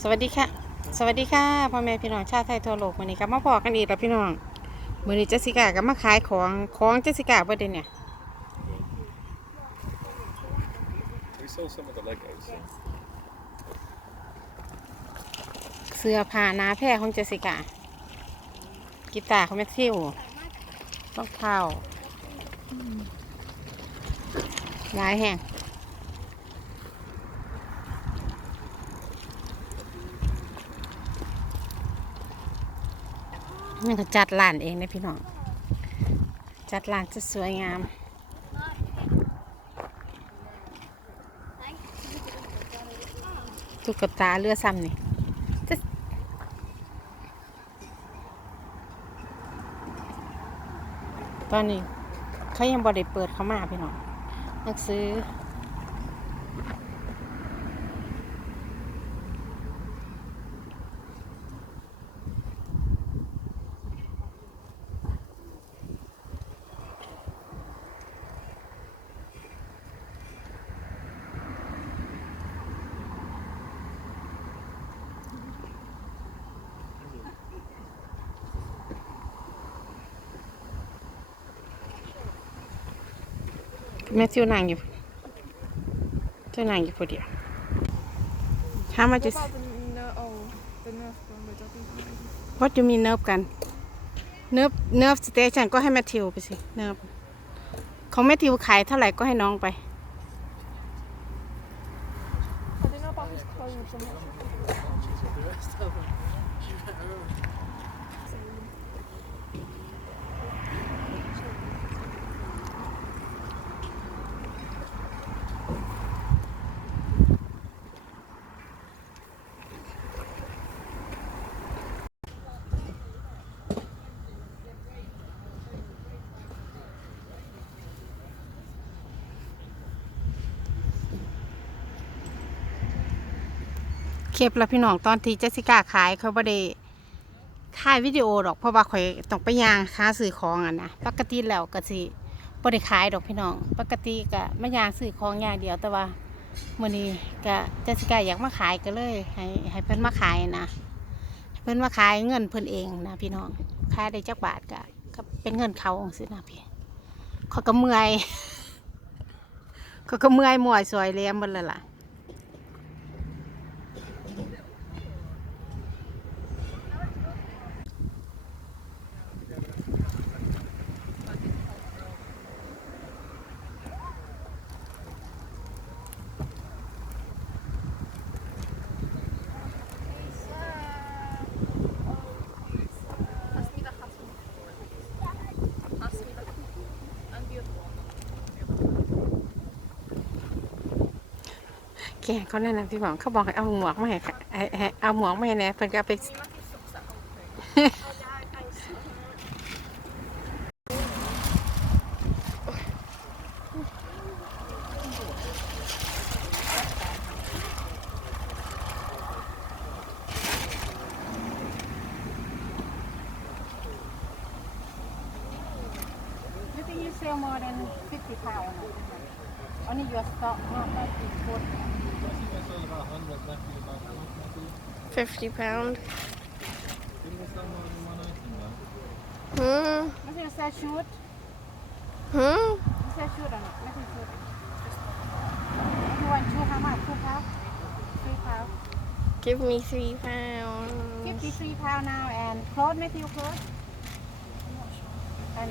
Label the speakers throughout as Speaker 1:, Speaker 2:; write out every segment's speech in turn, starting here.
Speaker 1: สวัสดีค่ะ สวัสดีค่ะพ่อแม่พี่น้องชาติไทยทั่วโลกวันนี้ ก็มาพอกันอีกแล้วพี่น้อง วันนี้เจสิกาก็มาขายของ ของเจสิกาประเด็นเนี่ย เสื้อผ้าหนาแพร่ของเจสิกากีตาร์ของแมทธิวต้องเท้าหลายแห่งนี่ก็จัดลานเองนะพี่น้อง จัดลานจะสวยงามตุ๊กตาเลือซ้ำนี่ตอนนี้เขายังบอได้เปิดเข้ามาพี่น้อง นักซื้อม่ซิวนางอยู่ซิวนางอยู่พอดี ถ้ามาจะ w พ a t do you mean กัน เนิ v เนิ r สเตชันก็ให้แมทธิวไปสิเนิ v e ของแมทธิวขายเท่าไหร่ก็ให้น้องไปเเคปละพี่น้องตอนที่เจสิก้าขายเขาบ่ได้ถ่ายวิดีโอดอกเพราะว่าข่อยต้องไปย่างค้าสื่อของอ่ะนะปกติแล้วก็สิบ่ด้ขายดอกพี่น้อง ปกติก็ไม่ย่างสื่อของอย่างเดียวแต่ว่ามื่อนี้ก็เจสิก้าอยากมาขายก็เลยให้ให้เพิ่นมาขายนะเพิ่นมาขายเงินเพิ่นเองนะพี่น้องขายได้จักบาทก็ก็เป็นเงินเขาองสินะพี่เขาก็เมื่อยเขาก็เมื่อยมวยสวยเลี้ยมหมดเลยล่ะแกเขาแนะนำพี่หมอเขาบอกให้เอาหมวกมาให้เอาหมวกมาให้แน่เพิ่นก็ไปเซล more t h a สิ0ส o u n d s o n น y your stock, not like it's g 50 pound. Hmm. Masih besar shoot. Hmm. shoot atau not? You want two? How much? Two pound. Three pound. Give me three pounds. Give me three pound now and clothes, Matthew, clothes. And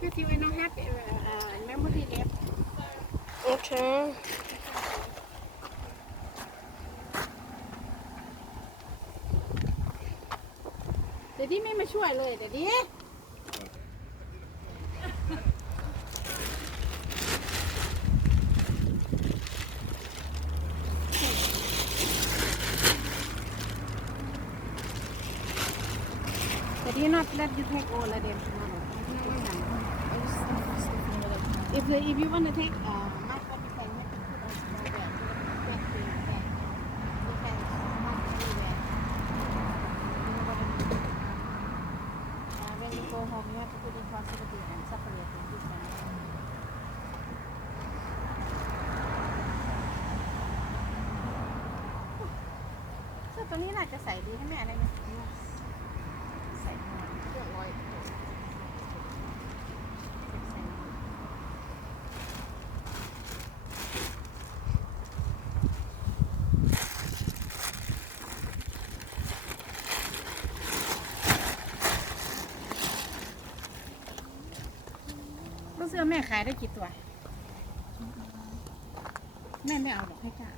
Speaker 1: But you will not have uh, uh, memory left. Okay. Daddy, ไม่มาช่วยเลย Daddy. you want to take uh, my cup, you can make it put on small bag. Bag thing, bag. You can smart anywhere. You know what I mean? Uh, when you go home, you have to put it possibly and separate it. You can. Oh, ตัวนี้น่าจะใส่ดีให้แม่อะไรไหมม่ขายได้กี่ตัว แม่ไม่เอาหรอกให้จ้าแ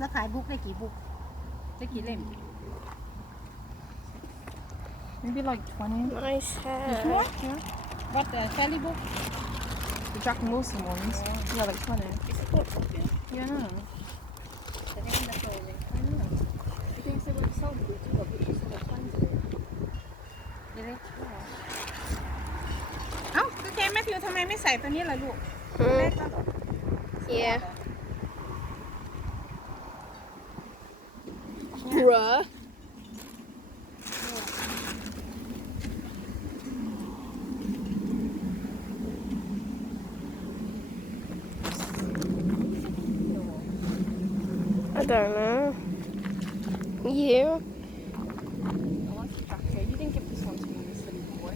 Speaker 1: ล้วขายบุ๊กได้กี่บุ๊กได้กี่เล่ม Maybe like 20. n น c e hat. What? Yeah. What the? Sally book? The Jack and Wilson ones. Yeah, like 20. Is it bought copy? Yeah, no. I think that's what it is. I know. You think so when sold it, you got it, you sold it 20. Did it? เอ้าคือแกแม่พิวทำไมไม่ใส่ตัวนี้ล่ะลูกแม่ก็ Yeah. Bruh. I don't know. You? You didn't give this one to me, you boy.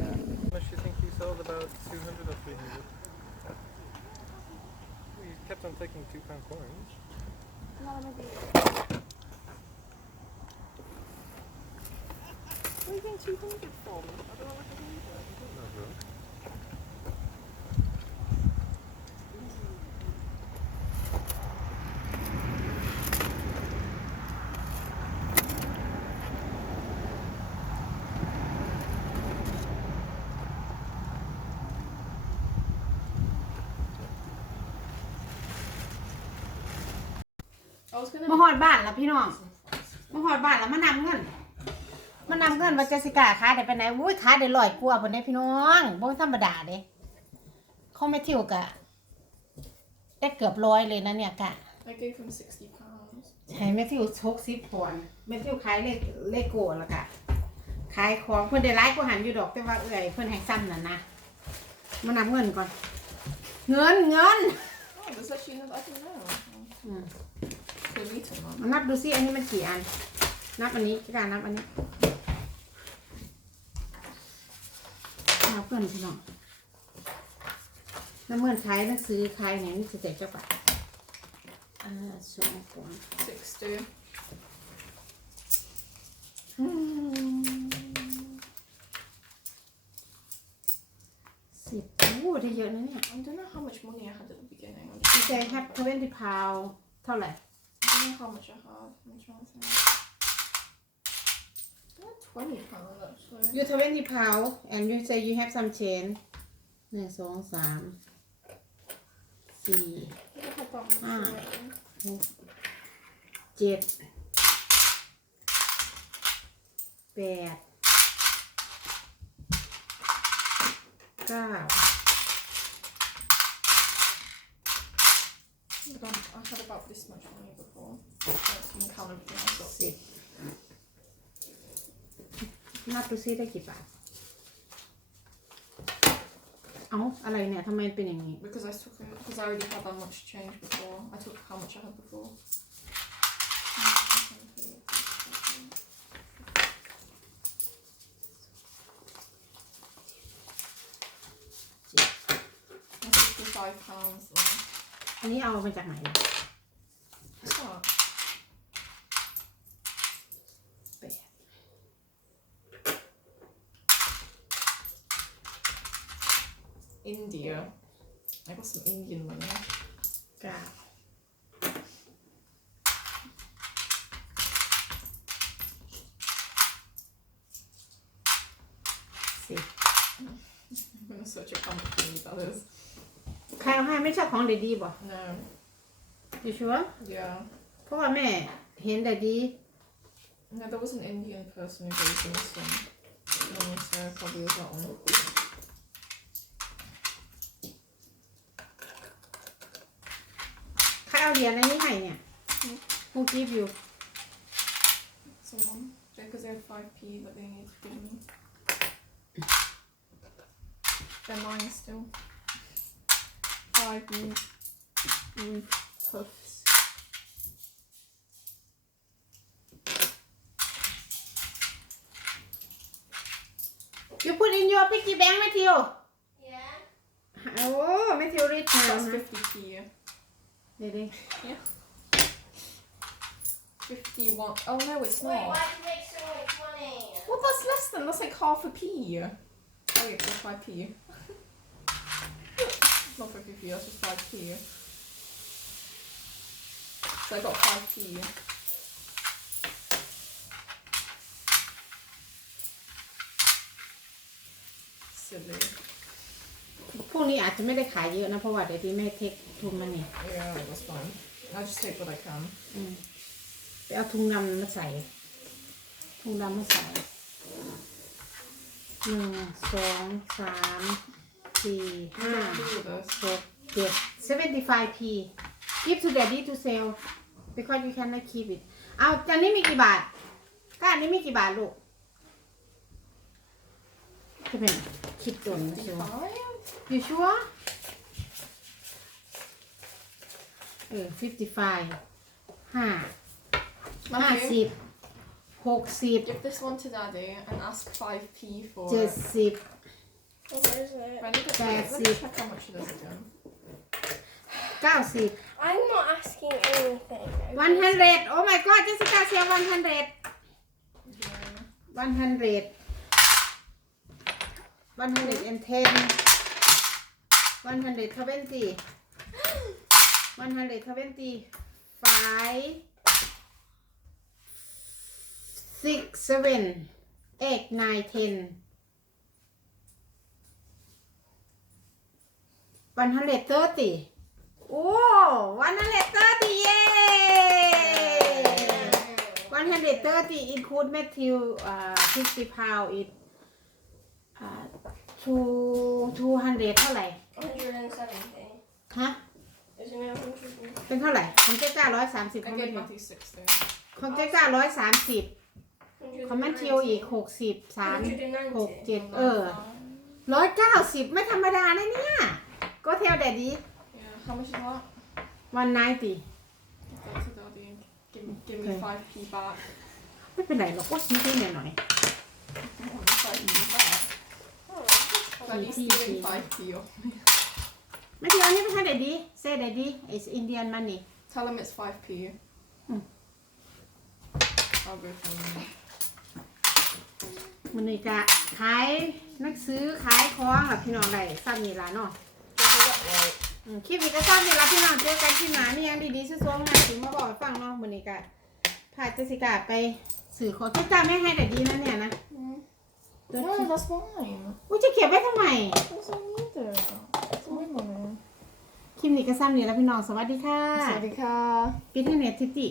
Speaker 1: How much you think you sold? About 200 or 300? Well, you kept on taking two pound coins. What you 200 I don't know what to do มาหอดบ้านแล้วพี่น้อง มาหอดบ้านแล้วมานำเงิน มานำเงินมาเจสิก้าขายได้ไปไหนอุ้ยขายได้ลอยกลัวบนได้พี่น้องบ่ธรรมดาเด้ เขาไม่เที่ยวกะได้เกือบร้อยเลยนะเนี่ยกะใช่ไม่ที่ยวชกซิปปอนไม่ที่ยวขายเลขเลขโกะละคกะขายของเพื่อนได้ไลฟ์กูหันอยู่ดอกแต่ว่าเอื่อย เพื่อนแหงซ้ำนั่นนะ มานำเงินก่อน เงินเงินอวิตมันนับดูซิอันนี้มันกี่อัน นับอันนี้การนับอันนี้นับเพื่อนพี่น้องน้ำเมื่อนใช้หนังสือใครไหนนี่จะเจ็บจ้าปะอ่าสองสอง sixty สิบโอ้ได้เยอะนะเนี่ย I don't know how much money I had at the beginning. You say have twenty pound เท่าไหร่ me how much I have. I'm trying to think. I have 2 pounds actually. you r e twenty pound s and you say you have some change หนึ่งส t h r e e f o u r f i v e six, seven, eight, nine. had about this much money before. So you can count everything else up. สิบนับดูซิได้กี่บาทเอ้าอะไรเนี่ยทำไมเป็นอย่างนี้ Because I took it, because I already had that much change before. I took how much I had before. 65 pounds. อันนี้เอามาจากไหนเนี่ย Så. B. India. Jeg går som Indian mange. Ja. Sí. Eu não sou tipo a muito bonita, Caio Raia, me chacão de diva. Não. You sure? Yeah. me. เพราะว่าแม่เห็นแต่ดี No, there was an Indian person who gave me some money, so I probably was that one. How hmm. Who give you? Someone. Because they had 5p, but they need to give me. They're mine still. 5p. Mm puffs. You put in your piggy bank, Matthew. Yeah. Oh, Matthew rich now. That's 50p. Did he? Yeah. 51. Oh no, it's not. Wait, why did you make so much money? Well, that's less than, that's like half a p. Oh, yeah, it's 5p. not 50p, that's just 5p. เสยบอกซีเสรเลยพวกนี้อาจจะไม่ได้ขายเยอะนะเพราะว่าเดี๋ยวที่แม่เทคทุนมันเนี่ย Yeah, it was fun. I just take what I can. ไปเอาถุงดำมาใส่ถุงดำมาใส่หนึ่งสองสามสี่ห้าหกเจ็ s เซเจ็ดฟพ p keep to daddy to sell because you cannot keep it เอาอันนี้มีกี่บาทก้านนี้มีกี่บาทลูกจะเป็นคิดตัวนี้ชัวอยู่ชัวเออ fifty five ห้าห้าสิบหกสิบ Give this one to daddy and ask 5p for เจ็ด it. สิบ Oh, where is it? Let me check how much it is again. เก้าสิบ I'm not asking anything. วันฮันเรดโอ้ my god เจสสิก้าเชียร์วันฮันเรดวันฮันเรดวันฮันเรดเอ็นเทนวันฮันเรดทเวนตี้วันฮันเรดทเวนตี้ไฟ six seven eight nine ten วันฮันเรดเทอร์ตี้โอ้วัน a y 1เ0อร์ l ีเย Matthew, uh, 50 pound, it, uh, two, 200เท่าินอู่ทูฮเท่าไหร่ฮะเป็นเท่าไหร่ของเจ๊จ้าร้อยสามสิบของแม gave ท m a ย t h e w s i ของเจ๊จ้าร้อยสามสิบคอมเมทียวอีกหกสิบสามหกเจ็ดเออร้อยเก้าสิบไม่ธรรมดาลยเนี่ยก็เทวแต่ดี How much is that? 190 Give, me- give me Okay. 5 back. ไม่เป็นไรหรอกว่านิดหน่อยหน่อย I want 5p
Speaker 2: back. When o s t e n g 5p
Speaker 1: off. ไม่ o ป็นไรนี่ไม่ใช่เด็ด d ีเซเด็ดดี it's Indian money Tell him it's 5p. Mm. I'll go for i t มันนี่จะขายนักซื้อขายของแบบพี่น้องอะไรสร้ำนี่ลาะเนาะคลิปวิดีโอสั้นเวาพี่น้องเจอกันที่หนาเนี่ยดีๆช่วงงานถึงมาบอกฟังเนาะงมือนี้กัน่าเจสิกาไปสื่อคนที่จำไม่ให้แต่ดีนั่นเนี่ยนะตัวที่ลาสไงอุ้ยจะเขียนไว้ทำไมคลิปนี้ก็สั้นเนี่ยแล้วพี่น้องสวัสดีค่ะสวัสดีค่ะพีิธีเนตทิจิ